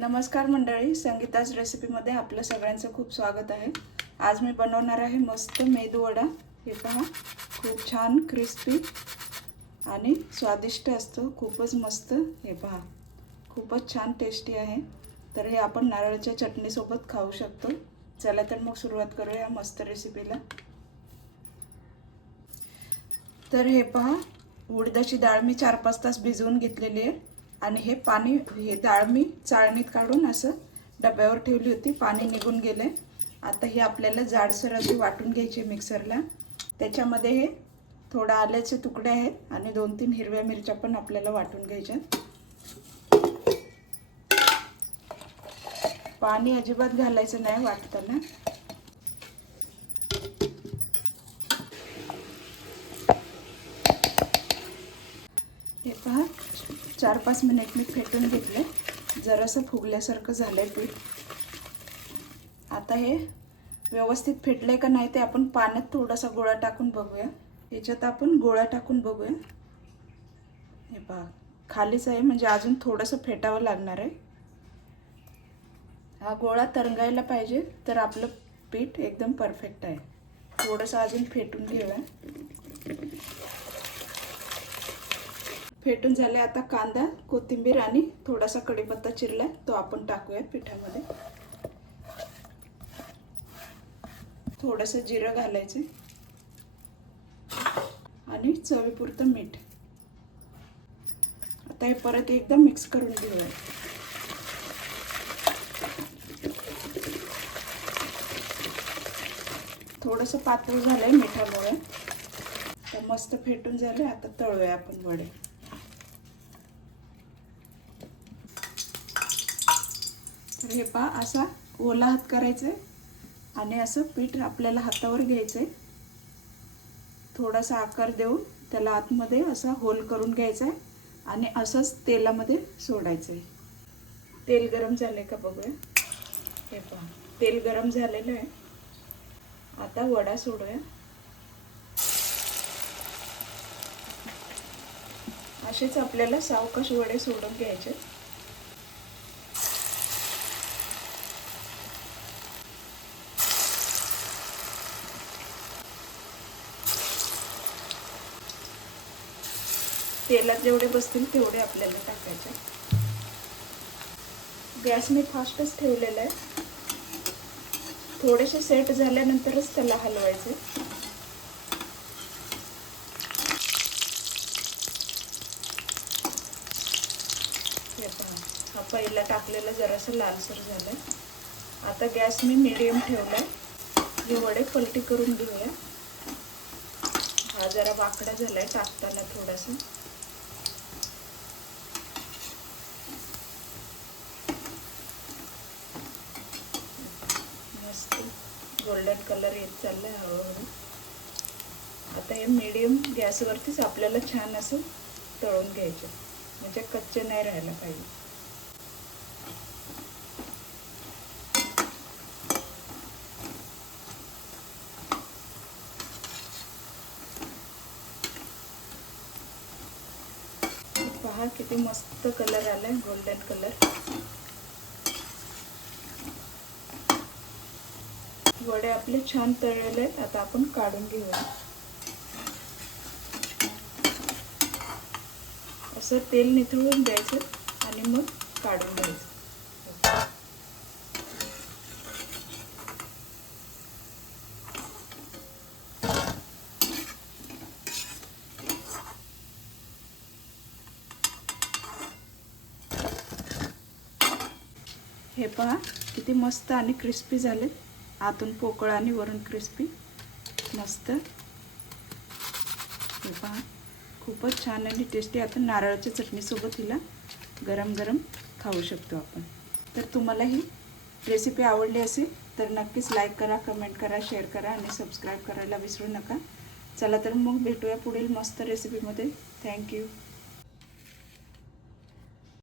नमस्कार मंडळी, संगीताज रेसिपीमध्ये आपलं सगळ्यांचं खूप स्वागत आहे। आज मी बनवणार आहे मस्त मेदू वडा। हे पहा, खूप छान क्रिस्पी आणि स्वादिष्ट असतो, खूपच मस्त। हे पहा, खूपच छान टेस्टी आहे। तर हे आपण नारळाच्या चटणी सोबत खाऊ शकतो। चला तर मग सुरुवात करूया मस्त रेसिपीला। तर हे पहा, उडदाची डाळ मी 4-5 तास भिजवून घेतलेली आहे आणि हे पाणी, हे डाळ मी चाळणीत काढून असं डब्यावर ठेवली होती, पाणी निघून गेले। आता हे आपल्याला जाडसर अशी वाटून घ्यायची मिक्सरला। त्याच्यामध्ये हे थोडा आल्याचे तुकडे आहेत आणि 2-3 हिरव्या मिरच्या पण आपल्याला वाटून घ्यायच्या। पाणी अजिबात घालायचं नाही वाटताना। हे पहा, 4-5 मिनिट मी फेटून घेतले, जरासं फुगल्यासारखं झालंय पीठ। आता हे व्यवस्थित फेटलंय का नाही ते आपण पाण्यात थोडासा गोळा टाकून बघूया। याच्यात आपण गोळा टाकून बघूया। हे पहा, खालीच आहे, म्हणजे अजून थोडंसं फेटावं लागणार आहे। हा गोळा तरंगायला पाहिजे, तर आपलं पीठ एकदम परफेक्ट आहे। थोडंसं अजून फेटून घेऊया। फेटून झाले। आता कांदा, कोथिंबीर आणि थोडासा कढीपत्ता चिरलाय, तो आपण टाकूया पिठामध्ये। थोडंसं जिरं घालायचं आणि चवीपुरतं मीठ। आता हे परत एकदा मिक्स करून घेऊया। थोडंसं पातळ झालंय मिठामुळे, तर मस्त फेटून झाले। आता तळूया आपण वडे। तर हे पहा, असा ओला हात करायचे आणि असं पीठ आपल्याला हातावर घ्यायचंय। थोडासा आकार देऊन त्याला आतमध्ये असा होल करून घ्यायचा आहे आणि असंच तेलामध्ये सोडायचं आहे। तेल गरम झाले का बघूया। हे पहा, तेल गरम झालेलं आहे। आता वडा सोडूया। असेच आपल्याला सावकाश वडे सोडून घ्यायचे। तेलात जेवढे बसतील तेवढे आपल्याला टाकायचे। गॅस मी फास्टच ठेवलेला आहे। थोडेसे सेट झाल्यानंतरच त्याला हलवायचे। हे पहा, हा पहिला टाकलेला जरासं लालसर झालंय। आता गॅस मी मीडियम ठेवलाय। हे वडे पलटी करून घेऊया। हा जरा वाकडा झालाय टाकताना थोडासा। मस्त गोल्डन कलर येत चाललाय हळूहळू। आता हे मीडियम गॅसवरतीच आपल्याला छान असं तळून घ्यायचं, म्हणजे कच्चे नाही राहायला पाहिजे। पहा, किती मस्त कलर आलाय, गोल्डन कलर। वडे आपले छान तळलेले आहेत। आता आपण काढून घेऊया। असं तेल निथळून द्यायचं आणि मग काढून घ्यायचं। हे पहा, किती मस्त आणि क्रिस्पी झाले। आतून पोकळ आणि वरून क्रिस्पी, मस्त। हे पहा, खूपच छान आणि टेस्टी। आता नारळाच्या चटणीसोबत हिला गरम गरम खाऊ शकतो आपण। तर तुम्हाला ही रेसिपी आवडली असेल तर नक्कीच लाईक करा, कमेंट करा, शेअर करा आणि सबस्क्राईब करायला विसरू नका। चला तर मग भेटूया पुढील मस्त रेसिपीमध्ये। थँक्यू।